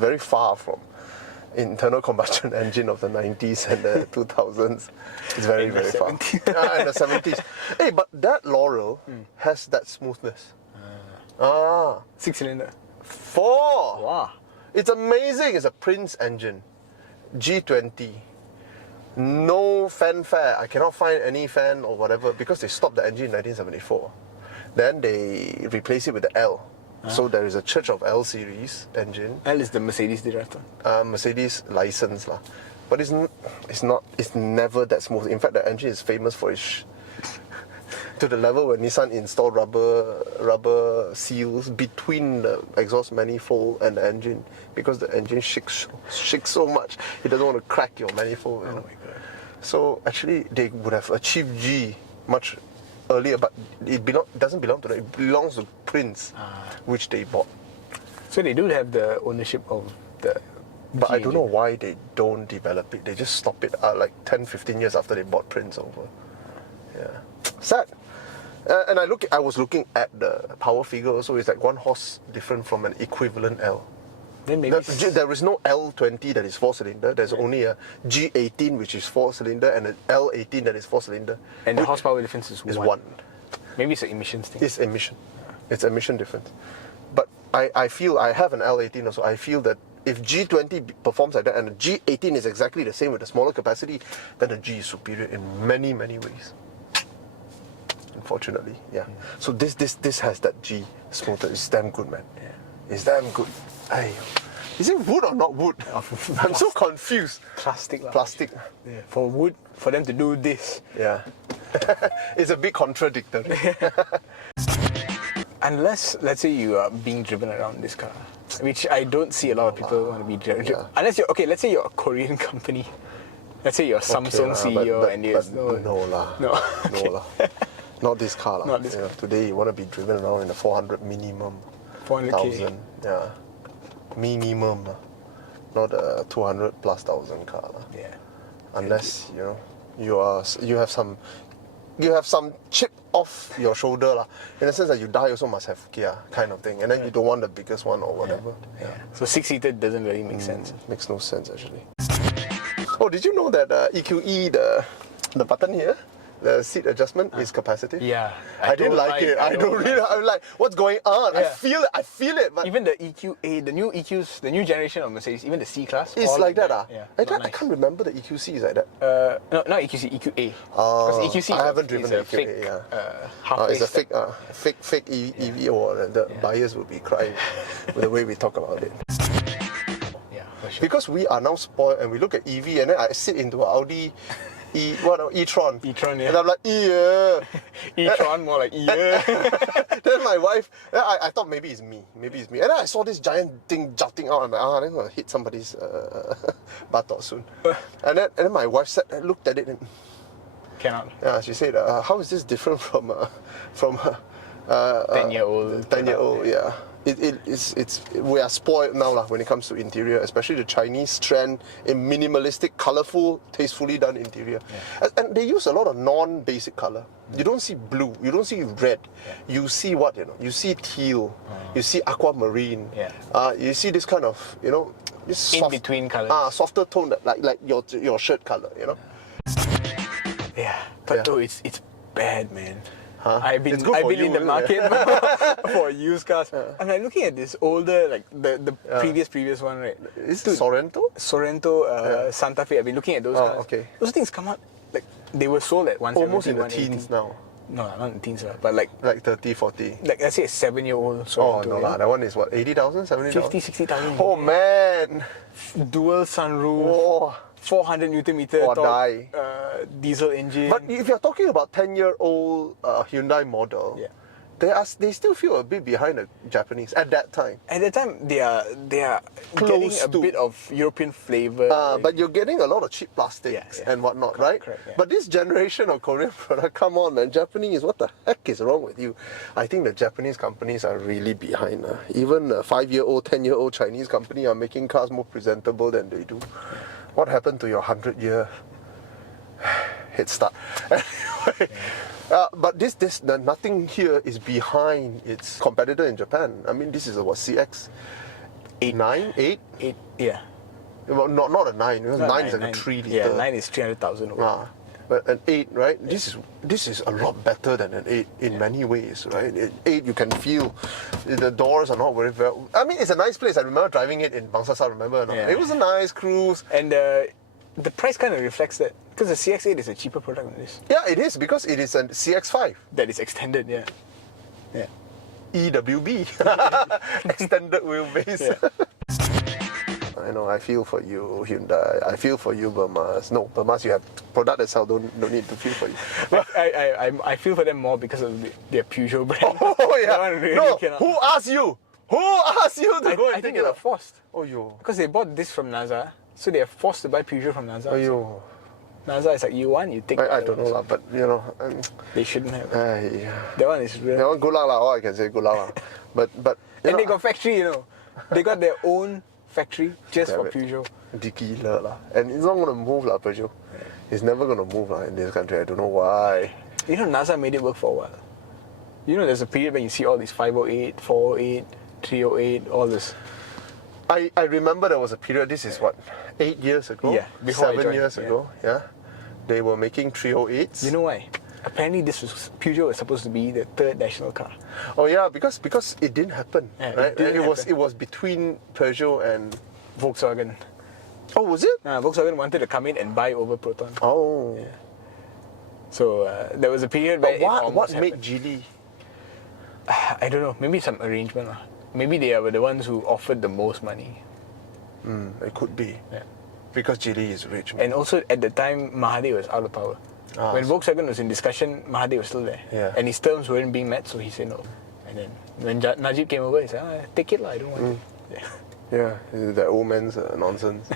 very far from internal combustion engine of the 90s and the 2000s. It's very, very far. In the 70s. Hey, but that Laurel has that smoothness. 6-cylinder. 4! Wow. It's amazing. It's a Prince engine. G20. No fanfare. I cannot find any fan or whatever because they stopped the engine in 1974. Then they replaced it with the L. So there is a Church of L series engine. L is the Mercedes derived one. Mercedes license lah. But it's never that smooth. In fact, the engine is famous for its to the level where Nissan installed rubber seals between the exhaust manifold and the engine because the engine shakes so much. It doesn't want to crack your manifold. You know? My God. So actually, they would have achieved G much earlier, but it doesn't belong to them. It belongs to Prince, which they bought. So they do have the ownership of the But G I don't know engine. why they don't develop it. They just stop it like 10, 15 years after they bought Prince over. Yeah. Sad. And I was looking at the power figure also. It's like 1 horse different from an equivalent L. Then maybe There is no L20 that is 4-cylinder. There's only a G18 which is 4-cylinder and an L18 that is 4-cylinder. and the horsepower difference is 1. Maybe it's an emissions thing. It's emission. It's emission difference. But I feel, I have an L18 also, I feel that if G20 performs like that and the G18 is exactly the same with a smaller capacity, then the G is superior in many, many ways. Unfortunately, yeah. So this has that G smoother. It's damn good, man. Yeah. It's damn good. Hey, is it wood or not wood? I'm so confused. Plastic. Plastic. Yeah. For wood, for them to do this. Yeah. It's a bit contradictory. Unless, let's say you are being driven around this car, which I don't see a lot of people want to be driven. Yeah. Unless you're, okay, let's say you're a Korean company. Let's say you're Samsung CEO and you're... No lah. No. No lah. Not this car lah. Not this car. Today you want to be driven around in a 400 minimum. 400K. 1,000. Yeah. Minimum. Not a 200 plus thousand car lah. Yeah. Unless, you know, you have some chip off your shoulder lah. In the sense that you die also must have Kia kind of thing. And then you don't want the biggest one or whatever. Yeah. So 6-seater doesn't really make sense. Makes no sense actually. Oh, did you know that EQE, the button here, the seat adjustment is capacitive? Yeah. I didn't like it. I don't really. I'm like, what's going on? Yeah. I feel it. But Even the EQA, the new EQs, the new generation of Mercedes, even the C-Class. it's all like that. Yeah. I Nice. can't remember the EQC is like that. No, not EQC, EQA. Because EQC I haven't driven is the a fake, EQA. Yeah. halfway It's a step. fake EV or the buyers will be crying with the way we talk about it. Yeah, for sure. Because we are now spoiled and we look at EV and then I sit into an Audi e-tron. E-tron, yeah. And I'm like, yeah. E-tron, more like yeah. Then my wife, I thought maybe it's me. And then I saw this giant thing jutting out. I'm like, I'm going to hit somebody's buttock soon. And then my wife looked at it and Cannot. yeah, she said, how is this different from 10-year-old. 10-year-old, yeah. We are spoiled now lah when it comes to interior, especially the Chinese trend in minimalistic, colourful, tastefully done interior. Yeah. And they use a lot of non-basic colour. You don't see blue, you don't see red. You see what, you see teal, you see aquamarine. Yeah. You see this kind of, this In between colours. softer tone, like your shirt colour, Yeah, but though it's bad, man. Huh? I've been It's good for in you, the market for used cars. I'm like looking at this older, like the previous one, right? Is it Sorento? Sorento, Santa Fe. I've been looking at those cars. Okay. Those things come out like they were sold at 170, Almost in the 180. teens now. No, not in the teens, but like 30, 40. let's say a 7-year-old Oh, Sorento. no lah. That one is what, 80,000, 70,000? 50, 60,000. Oh, man. Dual sunroof. Oh. 400 Newton meter Or torque, die. diesel engine. But if you're talking about 10-year-old Hyundai model, Yeah. they still feel a bit behind the Japanese at that time. At that time, they are getting Close a to. bit of European flavor. But you're getting a lot of cheap plastics Yeah. and whatnot, right? Correct, yeah. But this generation of Korean product, come on, man, Japanese, what the heck is wrong with you? I think the Japanese companies are really behind. Even a 5-year-old, 10-year-old Chinese company are making cars more presentable than they do. What happened to your 100-year head start? Anyway, but nothing here is behind its competitor in Japan. I mean, this is what CX. 8. 9, 8? 8, yeah. Well, not a 9. Because Not 9 is like 9. a 3 liter. Yeah, 9 is 300,000. But an 8, right? This is a lot better than an 8 in many ways, right? 8 you can feel the doors are not very well. I mean, it's a nice place. I remember driving it in Bangsar, remember? No? Yeah. It was a nice cruise. And the price kind of reflects that because the CX-8 is a cheaper product than this. Yeah, it is because it is a CX-5. That is extended, yeah. Yeah. EWB. Extended wheelbase. Yeah. I know, I feel for you, Hyundai. I feel for you, Burmas. No, Burmas, you have product that sell, don't need to feel for you. I feel for them more because of their Peugeot brand. Oh, yeah. That one really No, cannot. who asked you? Who asked you to go and I think take they it were up? forced. Oh, yo. Because they bought this from NASA, so they are forced to buy Peugeot from NASA. Oh, yo. NASA is like, you want, you take I don't know, lah, but you know. They shouldn't have. Yeah. That one is real. That one, good luck, lah. All I can say, good luck, lah. But you And know, they got factory, you know. They got their own factory just for Damn it. Peugeot. Gila lah. And it's not going to move, lah, Peugeot. It's never going to move, lah, in this country. I don't know why. You know, NASA made it work for a while. You know, there's a period when you see all these 508, 408, 308, all this. I remember there was a period, this is what, 8 years ago? Yeah, before I 7 joined, years yeah. ago, yeah. They were making 308s. You know why? Apparently, Peugeot was supposed to be the third national car. Oh yeah, because it didn't happen, Yeah, right? it didn't And happen. it was between Peugeot and... Volkswagen. Oh, was it? Volkswagen wanted to come in and buy over Proton. Oh. Yeah. So there was a period where But it what almost made happened. Geely? I don't know. Maybe some arrangement. Maybe they were the ones who offered the most money. It could be. Yeah. Because Geely is rich. Man. And also at the time, Mahathir was out of power. When Volkswagen was in discussion, Mahathir was still there. Yeah. And his terms weren't being met, so he said no. And then when Najib came over, he said, take it, I don't want it. Yeah. Yeah, that old man's nonsense.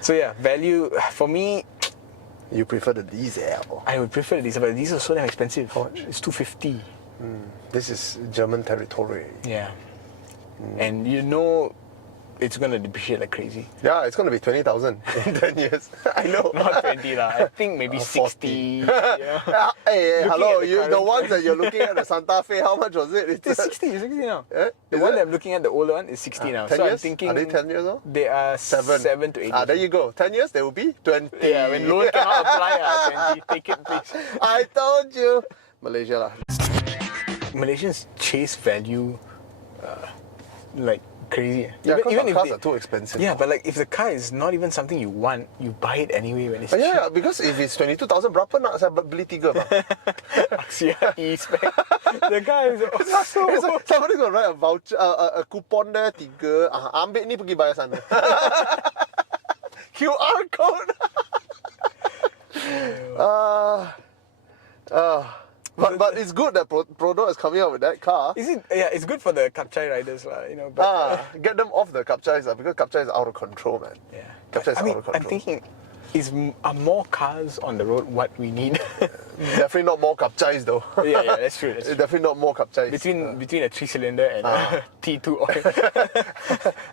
So yeah, value, for me, You prefer the diesel. I would prefer diesel, but diesel is so damn expensive. How much? It's 250. This is German territory. Yeah. And you know it's going to depreciate like crazy. Yeah, it's going to be 20,000 in 10 years. I know. Not 20 lah. I think maybe 60. Yeah. Hey, Looking hello, at the the current- ones that you're looking at, the Santa Fe, how much was it? It's 60 now. Eh? The Is one it? that I'm looking at, the older one, is 60 now. 10 so years? I'm thinking... Are they 10 years old? They are 7 to 8 There years you go. 10 years, they will be 20. Yeah, when loan cannot apply, 20. Take it, please. I told you. Malaysia lah. Malaysians chase value like crazy. Yeah, because even our if cars they- are too expensive. Yeah, but like if the car is not even something you want, you buy it anyway when it's cheap. Yeah, because if it's 22,000, berapa nak saya beli 3 bang? Axia E-Spec. The guy is so... It's like somebody's gonna write a voucher, a coupon there 3. Ambil ni pergi bayar sana. QR code. But it's good that Proton is coming out with that car. Is it? Yeah, it's good for the Kapchai riders, you know. But, Get them off the Kapchais because Kapchai is out of control, man. yeah. Kapchai is I mean, out of control. I'm thinking, are more cars on the road what we need? Definitely not more Kapchais though. yeah, that's true. That's true. Definitely not more Kapchais. Between a 3-cylinder and a T2 oil.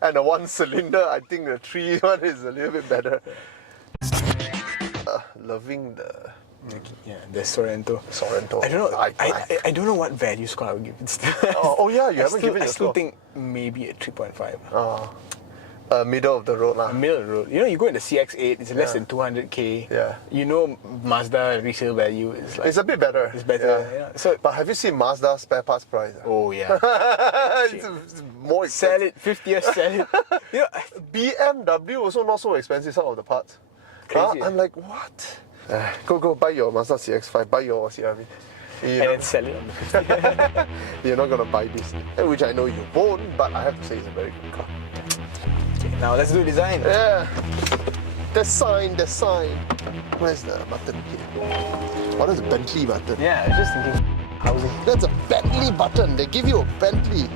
And the 1 cylinder, I think the 3 one is a little bit better. Loving the Yeah, the Sorento. Sorento. I don't know. I I don't know what value score I would give it. Oh yeah, you haven't given I your still score. think maybe a 3.5. Middle of the road lah. Middle of the road. You know, you go in the CX-8, it's less than 200k. Yeah. You know, Mazda resale value is like... It's a bit better. It's better. Yeah. So, But have you seen Mazda spare parts price? oh yeah. It's more Sell expensive. it, 50 years, sell it. You know, BMW also not so expensive, some of the parts. Crazy, I'm like, what? Go buy your Mazda CX-5, buy your CRV. and then sell it on the 50. You're not gonna buy this, which I know you won't, but I have to say it's a very good car. Okay, now let's do design. Yeah, the sign. Where's the button here? What is the Bentley button? Yeah, I was just thinking housing. That's a Bentley button. They give you a Bentley.